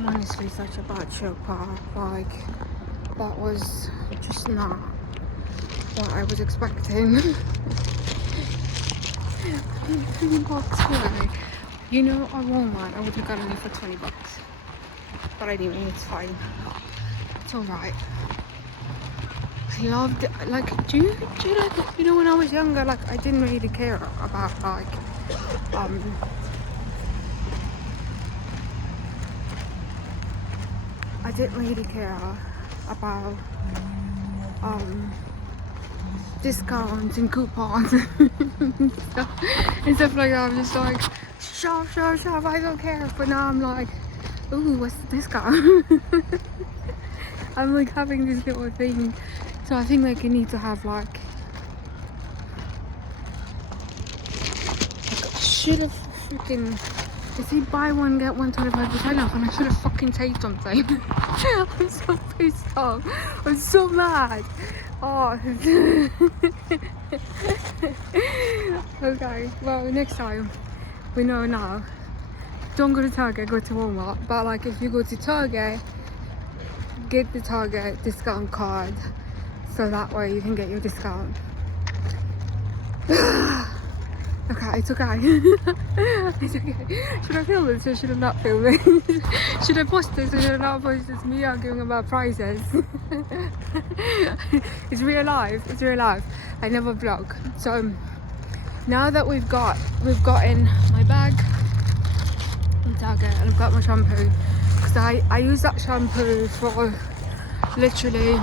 I'm honestly such a bad shopper. Like, that was just not what I was expecting. $3 away. You know, at Walmart, I would have gotten it for $20. But anyway, it's fine. It's alright. I loved it. Like, do you like, you know, when I was younger, like, I didn't really care about, like, I didn't really care about, discounts and coupons and stuff like that. I'm just like, shop, I don't care. But now I'm like, ooh, what's the discount? I'm like having this little thing. So I think like you need to have like I should have freaking, they say buy one get one 25% off, and I should have fucking said something. I'm so pissed off. I'm so mad. Oh. Okay, well next time we know now. Don't go to Target, go to Walmart. But like if you go to Target, get the Target discount card so that way you can get your discount. Okay, it's okay. It's okay. Should I film this or should I not film it? Should I post this or should I not post this? Me arguing about prices. It's real life. It's real life. I never vlog. So now that we've gotten my bag in Target and I've got my shampoo, because I use that shampoo for literally.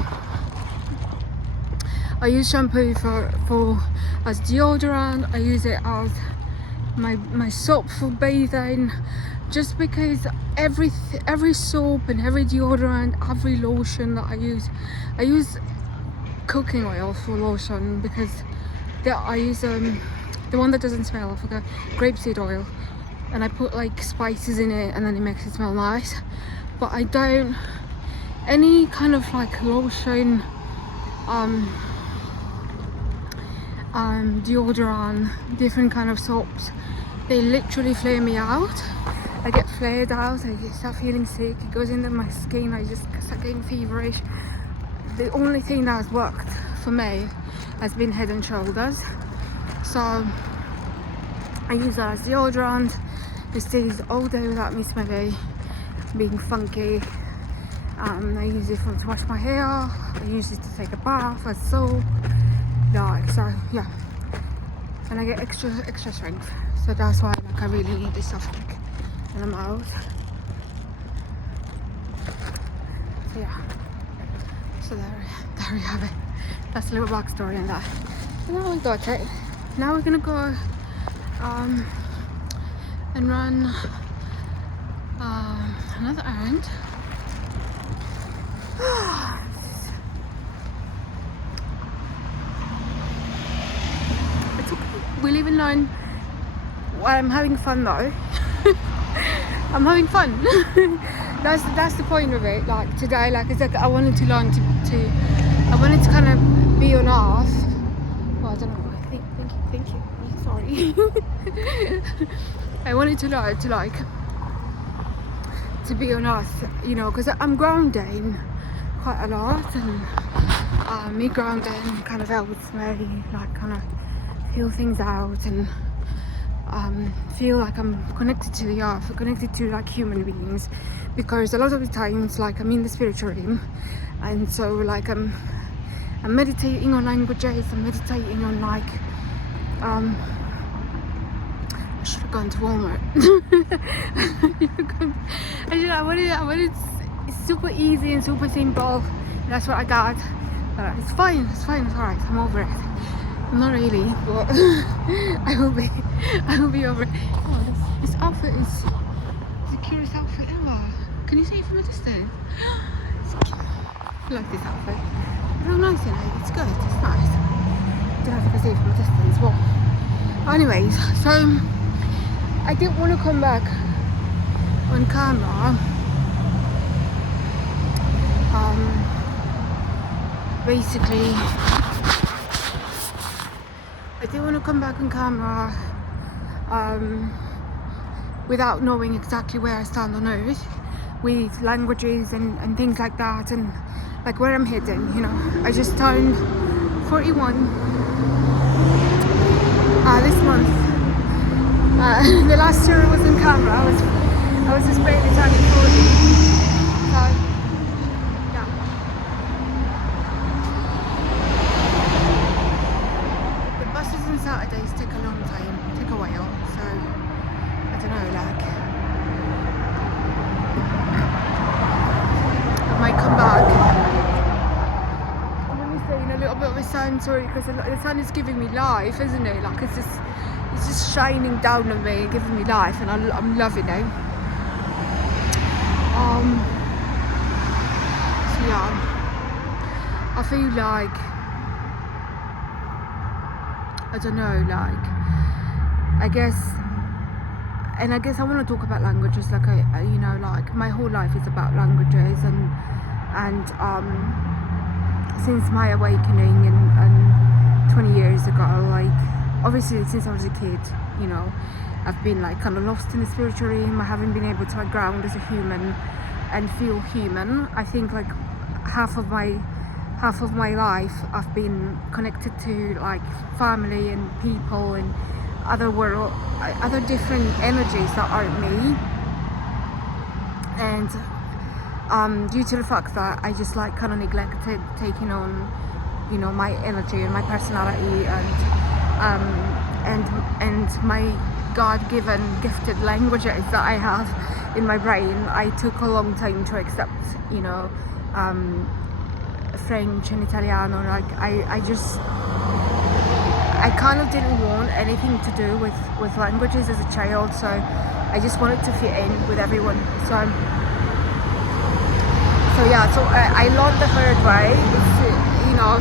I use shampoo for as deodorant. I use it as my soap for bathing, just because every soap and every deodorant, every lotion that I use cooking oil for lotion, because I use the one that doesn't smell. I forgot, grapeseed oil, and I put like spices in it and then it makes it smell nice. But I don't, any kind of like lotion, deodorant, different kind of soaps, they literally flare me out. I get flared out, I start feeling sick, it goes into my skin, I just start getting feverish. The only thing that has worked for me has been Head and Shoulders, so I use that as deodorant. It stays all day without me smelling, being funky. I use it to wash my hair, I use it to take a bath as soap. Like, so yeah, and I get extra strength, so that's why like I really need this stuff like when I'm out. So yeah, so there we have it. That's a little backstory on that. So now we got it. Now we're gonna go and run another errand. We live in London. I'm having fun though. I'm having fun. That's the point of it. Like today, like it's like I wanted to learn I wanted to kind of be on Earth. Well, I don't know. Thank you. Sorry. I wanted to learn to be on Earth, you know, because I'm grounding quite a lot, and me grounding kind of helps me like kind of feel things out and feel like I'm connected to the earth, connected to like human beings, because a lot of the times like I'm in the spiritual realm, and so like I'm meditating on languages, I'm meditating on like I should have gone to Walmart. I wanted it's super easy and super simple. That's what I got. It's fine, it's alright, I'm over it. Not really, but I will be over it. Oh, this outfit is the cutest outfit ever. Can you see it from a distance? It's cute. I like this outfit. It's real nice, you know. It's good. It's nice. I don't know if you can see it from a distance, but anyways, so I didn't want to come back on camera. Basically, I didn't want to come back on camera without knowing exactly where I stand on Earth, with languages and things like that, and like where I'm heading, you know. I just turned 41 this month. The last year I was in camera, I was just barely turning 40. So, yeah. The buses on Saturdays take a long time, take a while, so I don't know, like I might come back. I'm only saying a little bit of the sun, sorry, because the sun is giving me life, isn't it? Like it's just shining down on me, giving me life, and I'm loving it. So yeah, I feel like, I don't know, like I guess I want to talk about languages. Like I you know, like my whole life is about languages, and since my awakening and 20 years ago, like obviously since I was a kid, you know, I've been like kind of lost in the spiritual realm. I haven't been able to like ground as a human and feel human. I think like half of my life I've been connected to like family and people and other different energies that aren't me, and due to the fact that I just like kind of neglected taking on, you know, my energy and my personality and my God-given gifted languages that I have in my brain, I took a long time to accept, you know, French and Italiano. Like I kind of didn't want anything to do with languages as a child, so I just wanted to fit in with everyone. So yeah, so I learned the hard way. It's, you know,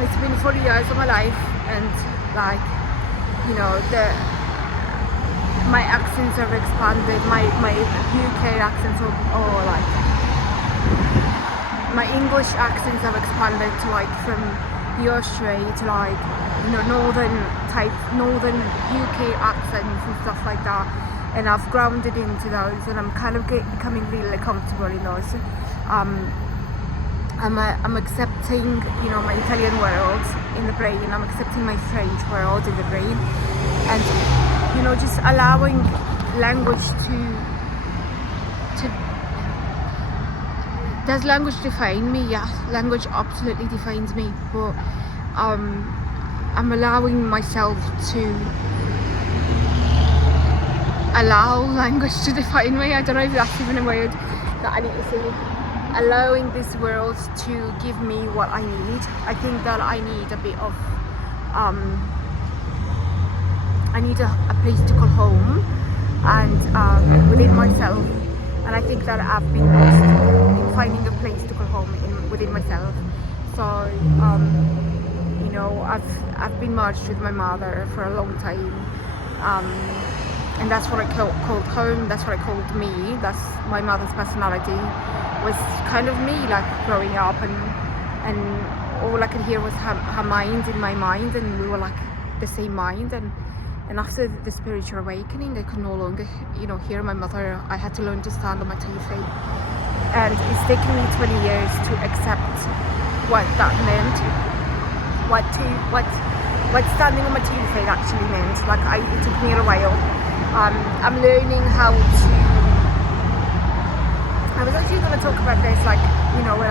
it's been 40 years of my life, and like, you know, my accents have expanded, my UK accents or like my English accents have expanded to like from Yorkshire to like, you know, northern UK accents and stuff like that, and I've grounded into those, and I'm kind of becoming really comfortable in those. I'm accepting, you know, my Italian world in the brain, I'm accepting my French world in the brain, and, you know, just allowing language to does language define me? Yeah, language absolutely defines me, but I'm allowing myself to allow language to define me. I don't know if that's even a word that I need to say. Allowing this world to give me what I need. I think that I need a bit of I need a place to call home, and within myself. And I think that I've been lost in finding a place to call home within myself. So, you know, I've been merged with my mother for a long time, and that's what I called home. That's what I called me. That's my mother's personality. Was kind of me, like growing up, and all I could hear was her mind in my mind, and we were like the same mind. And after the spiritual awakening, I could no longer, you know, hear my mother. I had to learn to stand on my 2 feet, and it's taken me 20 years to accept what that meant, what standing on my 2 feet actually meant. Like it took me a while. I'm learning how to. I was actually going to talk about this, like, you know, when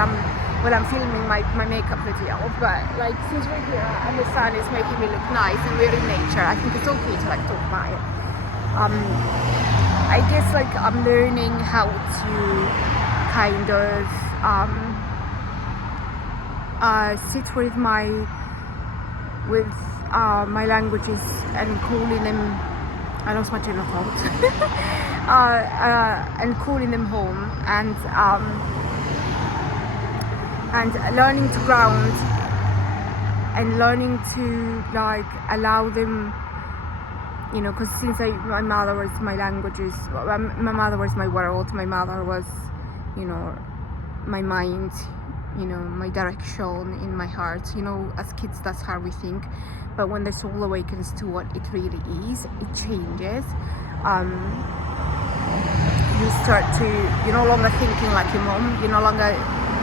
I'm filming my makeup video, but like since we're here and the sun is making me look nice and we're in nature, I think it's okay to like talk about it. I guess like I'm learning how to kind of sit with my languages and calling them. I lost my train of thought. And calling them home, and learning to ground, and learning to like allow them, you know, because since my mother was my languages, my mother was my world, my mother was, you know, my mind, you know, my direction in my heart. You know, as kids that's how we think, but when the soul awakens to what it really is, it changes. you start to, you're no longer thinking like your mom, you're no longer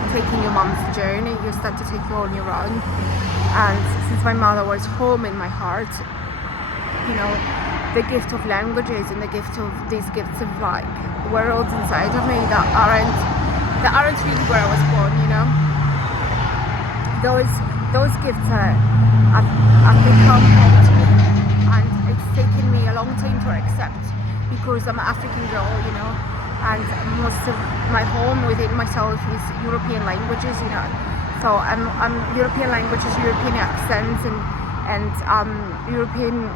taking your mom's journey, you start to take it on your own. And since my mother was home in my heart, you know, the gift of languages and the gift of these gifts of like worlds inside of me that aren't really where I was born, you know. Those gifts have become home to me, and it's taken me a long time to accept, because I'm an African girl, you know, and most of my home within myself is European languages, you know. So I'm European languages, European accents, and European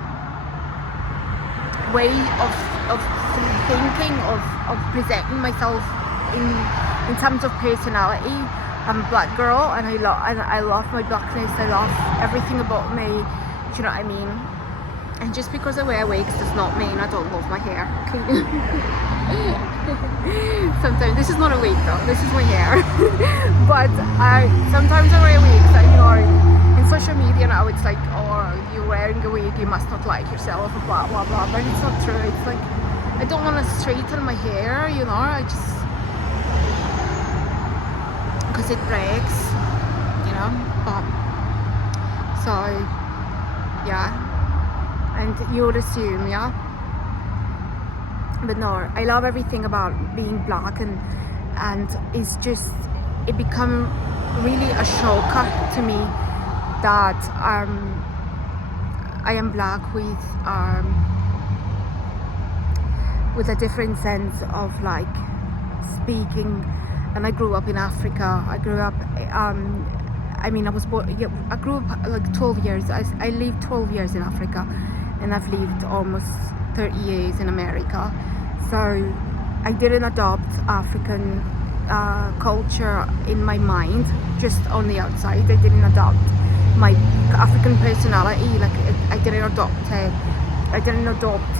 way of thinking, of presenting myself in terms of personality. I'm a black girl, and I love my blackness. I love everything about me. Do you know what I mean? And just because I wear wigs does not mean I don't love my hair. Sometimes this is not a wig though. This is my hair. But sometimes I wear wigs. And, you know, in social media now it's like, oh, you're wearing a wig, you must not like yourself, blah blah blah. But it's not true. It's like I don't want to straighten my hair. You know, I just. Because it breaks, you know, but so yeah, and you would assume, yeah, but no, I love everything about being black, and it's just, it become really a shocker to me that I am black with a different sense of like speaking. And I grew up in Africa. I grew up, I mean, I was born, yeah, I grew up like 12 years. I lived 12 years in Africa, and I've lived almost 30 years in America. So I didn't adopt African culture in my mind, just on the outside. I didn't adopt my African personality. Like I didn't adopt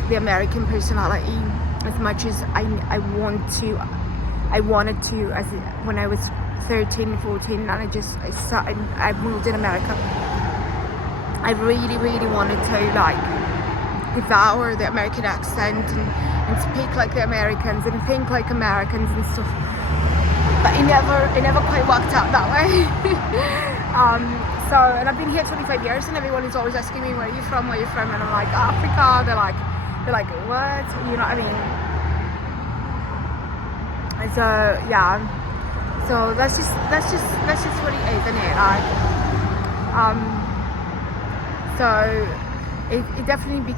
the American personality as much as I wanted to, as when I was 13, 14, and I moved in America. I really, really wanted to like devour the American accent and speak like the Americans and think like Americans and stuff. But it never quite worked out that way. So, and I've been here 25 years, and everyone is always asking me, where are you from? And I'm like, Africa. They're like, what? You know what I mean? So yeah, so that's just what it is, isn't it? Like, so it definitely